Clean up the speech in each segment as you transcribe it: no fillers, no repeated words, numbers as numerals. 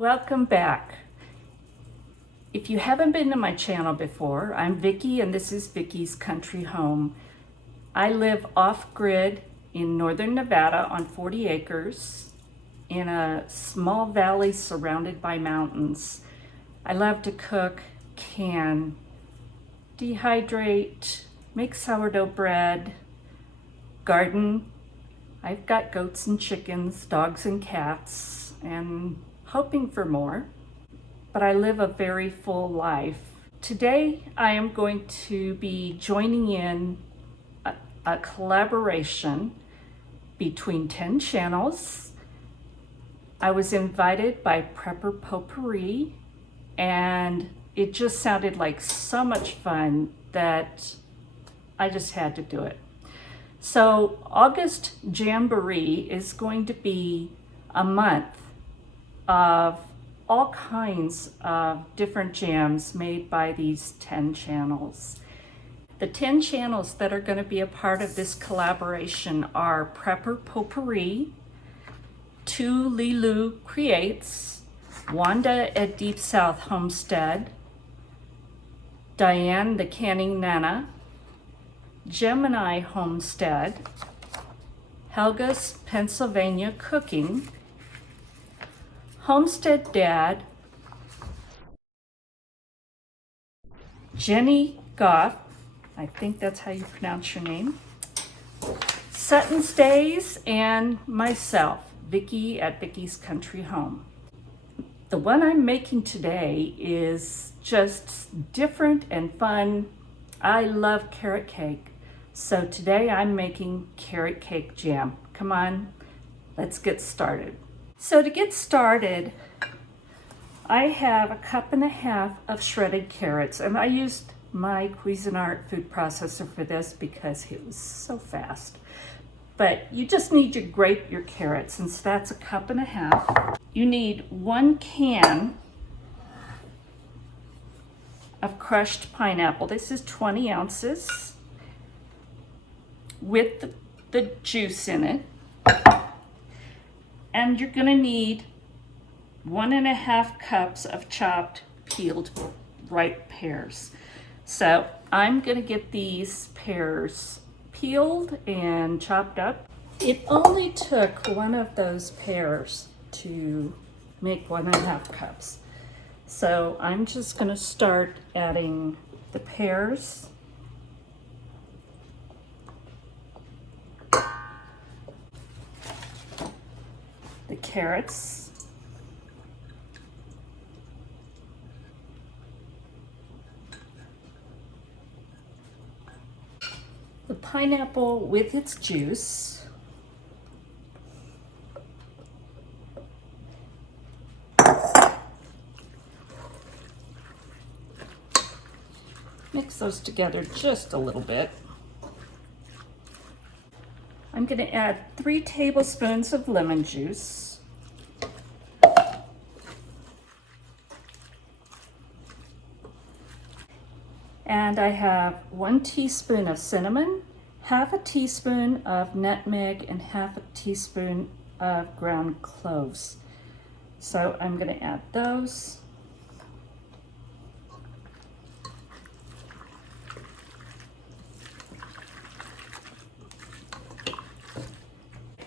Welcome back. If you haven't been to my channel before, I'm Vickie and this is Vickie's Country Home. I live off-grid in northern Nevada on 40 acres in a small valley surrounded by mountains. I love to cook, can, dehydrate, make sourdough bread, garden. I've got goats and chickens, dogs and cats, and hoping for more, but I live a very full life. Today, I am going to be joining in a collaboration between 10 channels. I was invited by Prepper Potpourri, and it just sounded like so much fun that I just had to do it. So August JAMboree is going to be a month of all kinds of different jams made by these 10 channels. The 10 channels that are going to be a part of this collaboration are Prepper Potpourri, Tu Lilu Creates, Wanda at Deep South Homestead, Diane the Canning Nana, Gemini Homestead, Helga's Pennsylvania Cooking, Homestead Dad, Jeni Gough, I think that's how you pronounce your name, SuttonsDaze, and myself, Vickie at Vickie's Country Home. The one I'm making today is just different and fun. I love carrot cake, so today I'm making carrot cake jam. Come on, let's get started. So to get started, I have 1.5 cups of shredded carrots, and I used my Cuisinart food processor for this because it was so fast. But you just need to grate your carrots, and so that's 1.5 cups. You need 1 can of crushed pineapple. This is 20 ounces with the juice in it. And you're gonna need 1.5 cups of chopped peeled ripe pears. So I'm gonna get these pears peeled and chopped up. It only took one of those pears to make 1.5 cups. So I'm just gonna start adding the pears, the carrots, the pineapple with its juice, mix those together just a little bit. I'm going to add 3 tablespoons of lemon juice. And I have 1 teaspoon of cinnamon, 1/2 teaspoon of nutmeg, and 1/2 teaspoon of ground cloves. So I'm going to add those.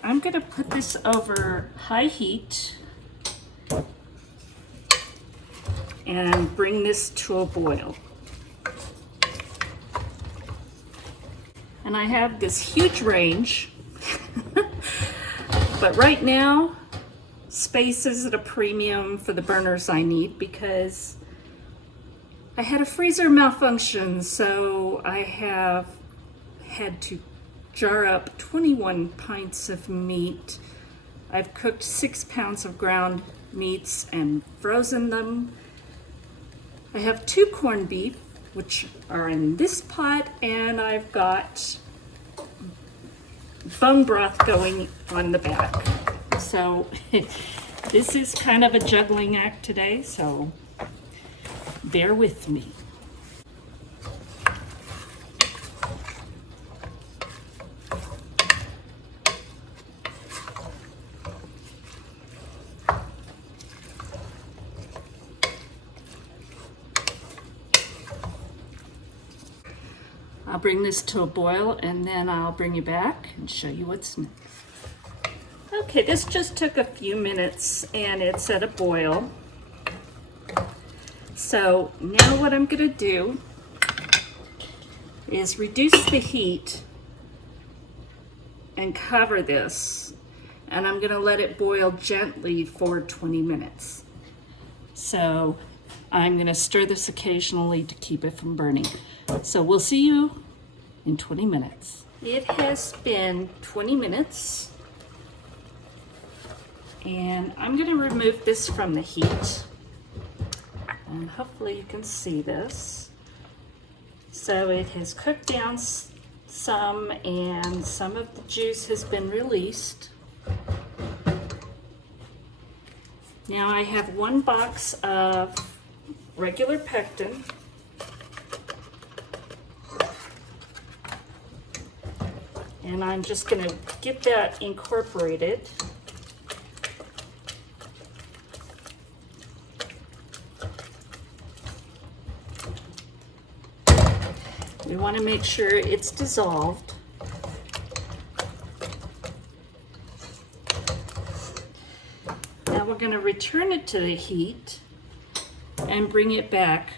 I'm going to put this over high heat and bring this to a boil. And I have this huge range, but right now space is at a premium for the burners I need because I had a freezer malfunction, so I have had to jar up 21 pints of meat. I've cooked 6 pounds of ground meats and frozen them. I have 2 corned beef, which are in this pot, and I've got bone broth going on the back. So this is kind of a juggling act today, so bear with me. bring this to a boil and then I'll bring you back and show you what's next. Okay, this just took a few minutes and it's at a boil. So now what I'm gonna do is reduce the heat and cover this, and I'm gonna let it boil gently for 20 minutes. So I'm gonna stir this occasionally to keep it from burning. So we'll see you in 20 minutes. It has been 20 minutes, and I'm gonna remove this from the heat, and hopefully you can see this. So it has cooked down some, and some of the juice has been released. Now I have 1 box of regular pectin. And I'm just going to get that incorporated. We want to make sure it's dissolved. Now we're going to return it to the heat and bring it back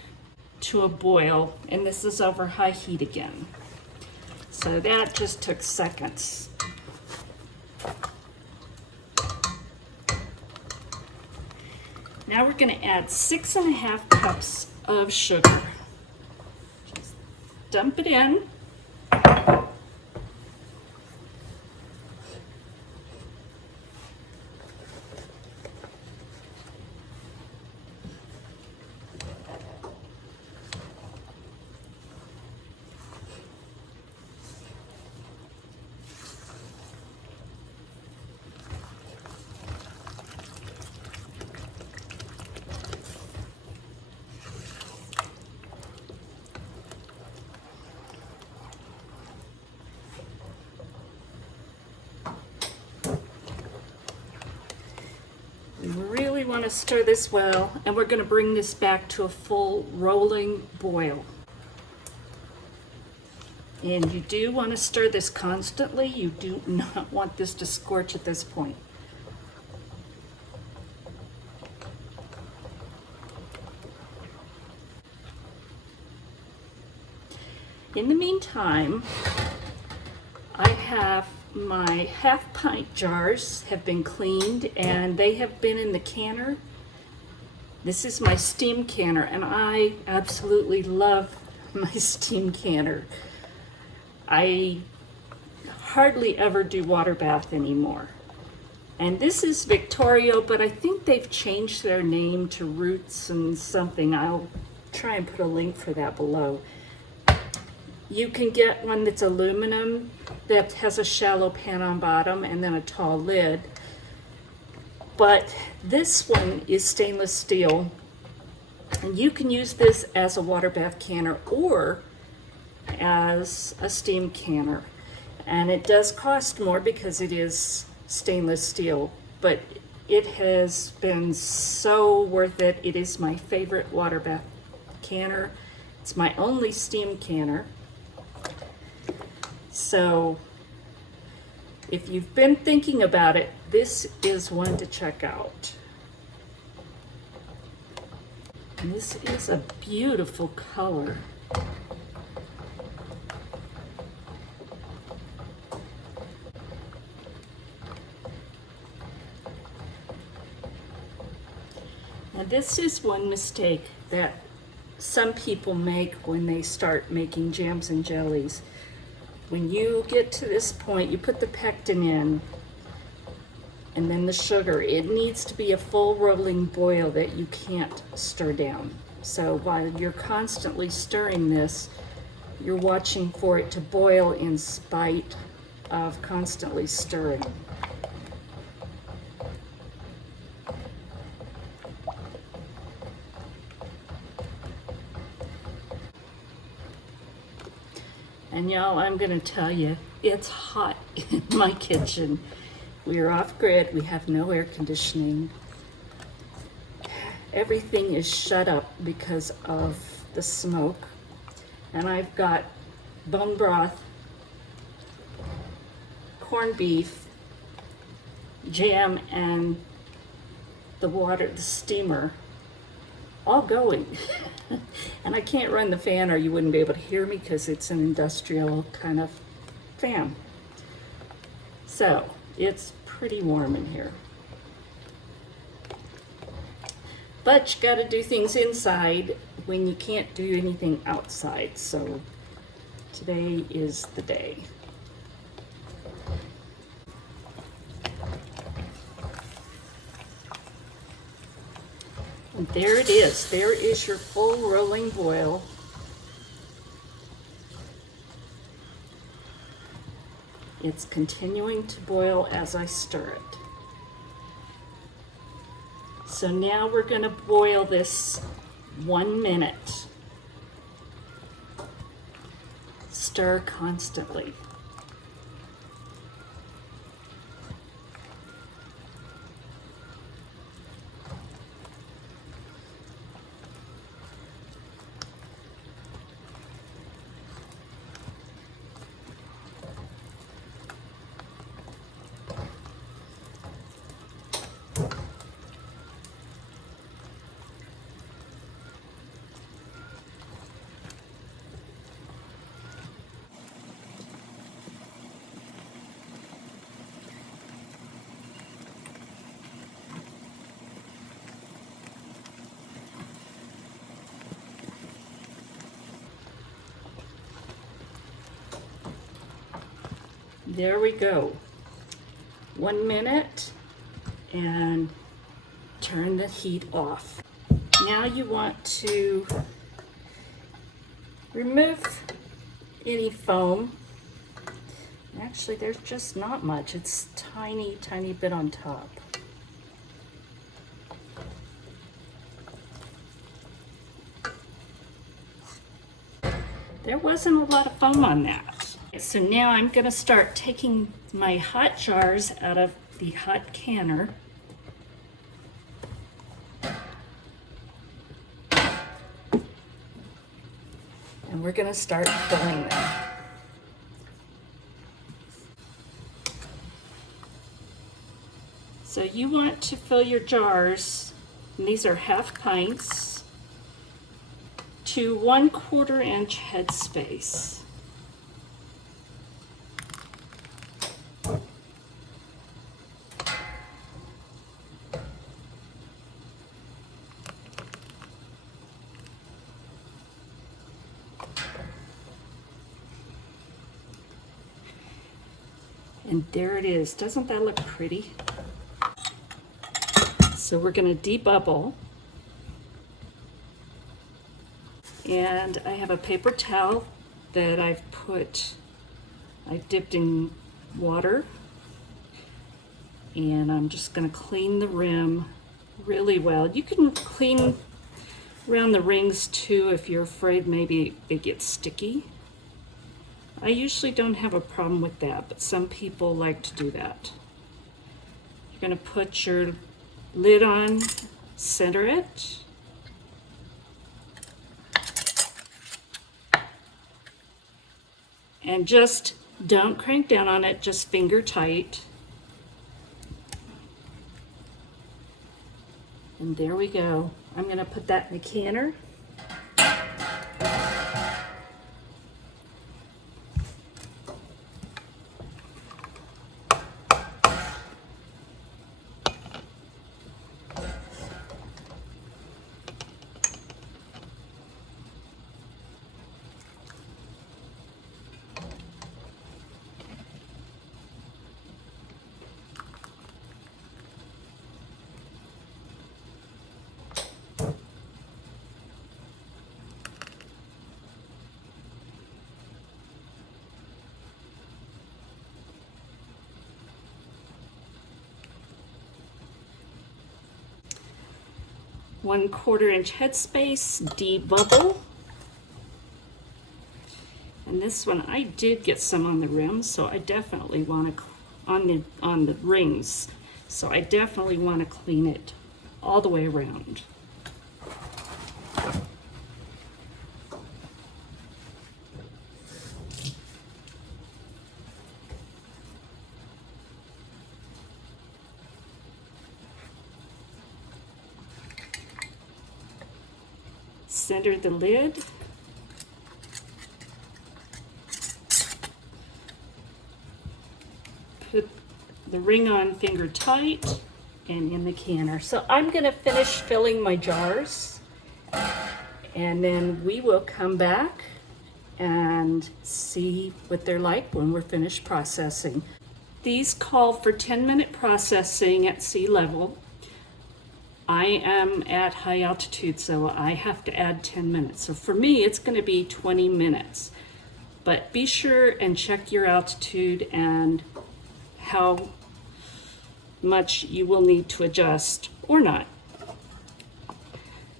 to a boil, and this is over high heat again. So that just took seconds. Now we're going to add 6.5 cups of sugar. Just dump it in. We really want to stir this well, and we're going to bring this back to a full rolling boil. And you do want to stir this constantly. You do not want this to scorch at this point. In the meantime, I have my 1/2 pint jars have been cleaned, and they have been in the canner. This is my steam canner, and I absolutely love my steam canner. I hardly ever do water bath anymore. And this is Victoria, but I think they've changed their name to Roots and something. I'll try and put a link for that below. You can get one that's aluminum that has a shallow pan on bottom and then a tall lid. But this one is stainless steel, and you can use this as a water bath canner or as a steam canner. And it does cost more because it is stainless steel, but it has been so worth it. It is my favorite water bath canner. It's my only steam canner. So if you've been thinking about it, this is one to check out. And this is a beautiful color. Now this is one mistake that some people make when they start making jams and jellies. When you get to this point, you put the pectin in and then the sugar. It needs to be a full rolling boil that you can't stir down. So while you're constantly stirring this, you're watching for it to boil in spite of constantly stirring. And y'all, I'm gonna tell you, it's hot in my kitchen. We are off grid, we have no air conditioning. Everything is shut up because of the smoke. And I've got bone broth, corned beef, jam, and the water, the steamer, all going. And I can't run the fan or you wouldn't be able to hear me because it's an industrial kind of fan. So it's pretty warm in here. But you gotta do things inside when you can't do anything outside. So today is the day. And there it is. There is your full rolling boil. It's continuing to boil as I stir it. So now we're going to boil this 1 minute. Stir constantly. There we go. 1 minute and turn the heat off. Now you want to remove any foam. Actually, there's just not much. It's tiny, tiny bit on top. There wasn't a lot of foam on that. So now I'm going to start taking my hot jars out of the hot canner. And we're going to start filling them. So you want to fill your jars, and these are half pints, to 1/4 inch headspace. And there it is. Doesn't that look pretty? So we're going to debubble. And I have a paper towel that I dipped in water. And I'm just going to clean the rim really well. You can clean around the rings too if you're afraid maybe they get sticky. I usually don't have a problem with that, but some people like to do that. You're going to put your lid on, center it. And just don't crank down on it, just finger tight. And there we go. I'm going to put that in the canner. One-quarter inch headspace, debubble. And this one, I did get some on the rim, so I definitely want to, on the rings, so I definitely want to clean it all the way around. center the lid. Put the ring on finger tight and in the canner. So I'm gonna finish filling my jars and then we will come back and see what they're like when we're finished processing. These call for 10-minute processing at sea level. I am at high altitude, so I have to add 10 minutes. So for me, it's gonna be 20 minutes. But be sure and check your altitude and how much you will need to adjust or not.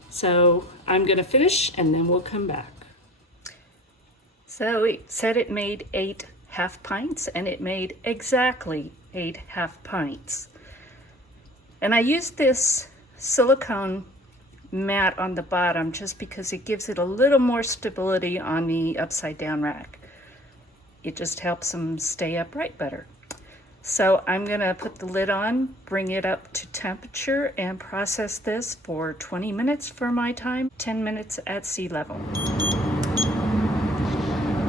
So I'm gonna finish and then we'll come back. So it said it made 8 half pints and it made exactly 8 half pints. And I used this silicone mat on the bottom just because it gives it a little more stability on the upside down rack. It just helps them stay upright better. So I'm gonna put the lid on, bring it up to temperature and process this for 20 minutes for my time, 10 minutes at sea level.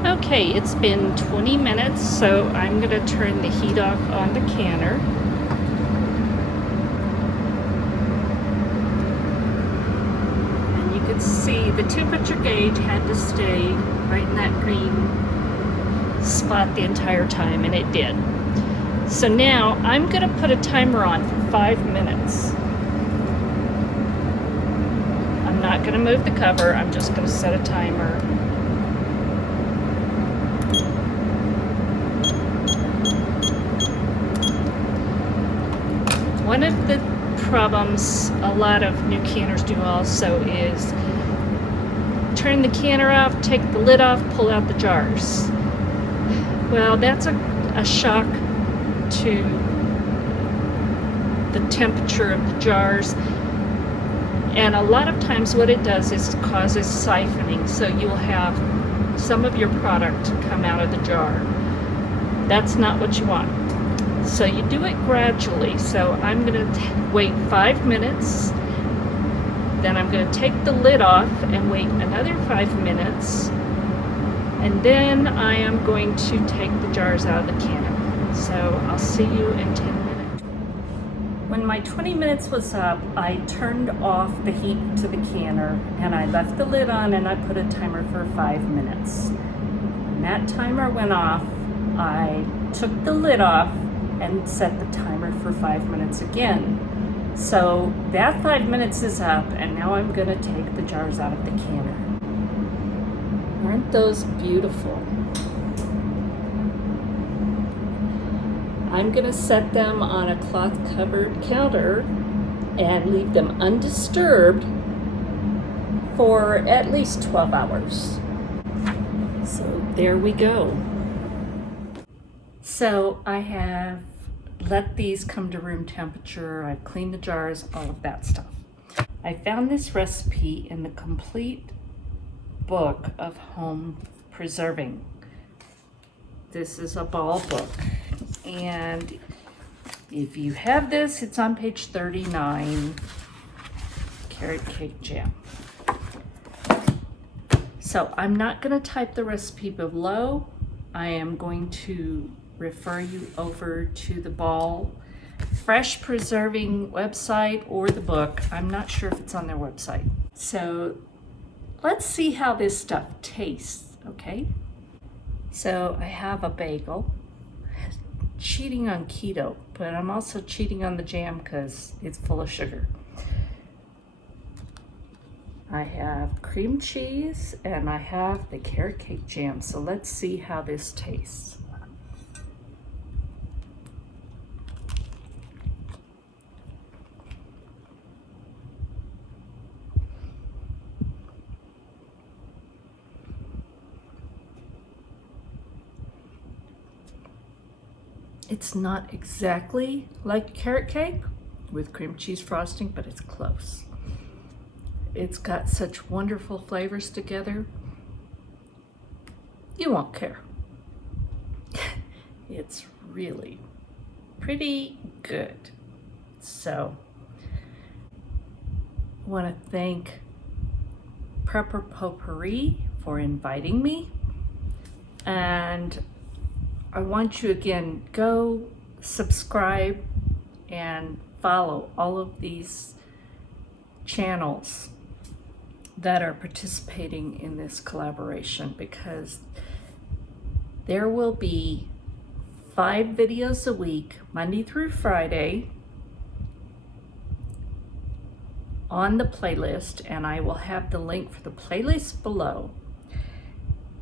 Okay, it's been 20 minutes, so I'm gonna turn the heat off on the canner. And you can see the temperature gauge had to stay right in that green spot the entire time, and it did. So now I'm gonna put a timer on for 5 minutes. I'm not gonna move the cover, I'm just gonna set a timer. One of the problems a lot of new canners do also is turn the canner off, take the lid off, pull out the jars. Well, that's a shock to the temperature of the jars, and a lot of times what it does is it causes siphoning, so you'll have some of your product come out of the jar. That's not what you want. So you do it gradually. So I'm gonna wait 5 minutes, then I'm gonna take the lid off and wait another 5 minutes, and then I am going to take the jars out of the canner. So I'll see you in 10 minutes. When my 20 minutes was up, I turned off the heat to the canner and I left the lid on and I put a timer for 5 minutes. When that timer went off, I took the lid off and set the timer for 5 minutes again. So that 5 minutes is up and now I'm gonna take the jars out of the canner. Aren't those beautiful? I'm gonna set them on a cloth-covered counter and leave them undisturbed for at least 12 hours. So there we go. So I have let these come to room temperature, I've cleaned the jars, all of that stuff. I found this recipe in the complete book of home preserving. This is a ball book. And if you have this, it's on page 39, carrot cake jam. So I'm not gonna type the recipe below. I am going to refer you over to the Ball Fresh Preserving website or the book. I'm not sure if it's on their website. So let's see how this stuff tastes, okay? So I have a bagel. Cheating on keto, but I'm also cheating on the jam because it's full of sugar. I have cream cheese and I have the carrot cake jam. So let's see how this tastes. It's not exactly like carrot cake with cream cheese frosting, but it's close. It's got such wonderful flavors together. You won't care. It's really pretty good. So I want to thank Prepper Potpourri for inviting me. And I want you again, go subscribe and follow all of these channels that are participating in this collaboration, because there will be 5 videos a week, Monday through Friday, on the playlist, and I will have the link for the playlist below.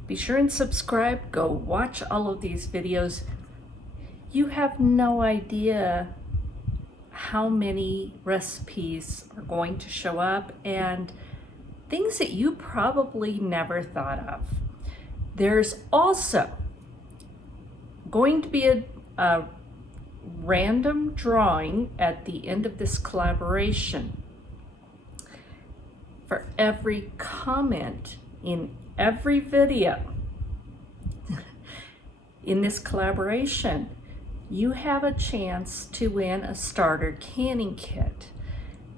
Be sure and subscribe. Go watch all of these videos. You have no idea how many recipes are going to show up and things that you probably never thought of. There's also going to be a random drawing at the end of this collaboration. For every comment in every video in this collaboration, you have a chance to win a starter canning kit.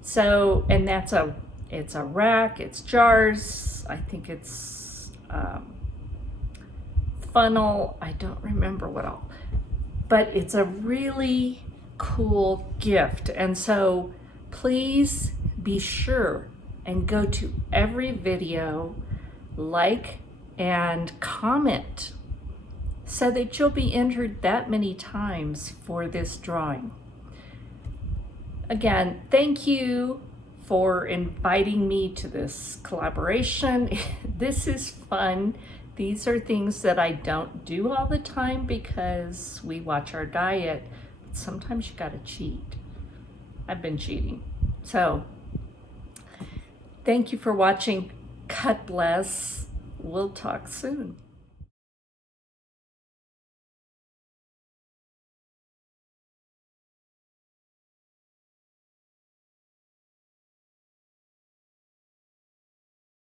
So, and it's a rack, it's jars, I think it's funnel, I don't remember what all, but it's a really cool gift. And so please be sure and go to every video, like and comment, so that you'll be entered that many times for this drawing. Again, thank you for inviting me to this collaboration. This is fun. These are things that I don't do all the time because we watch our diet. Sometimes you gotta cheat. I've been cheating. So, thank you for watching. God bless. We'll talk soon.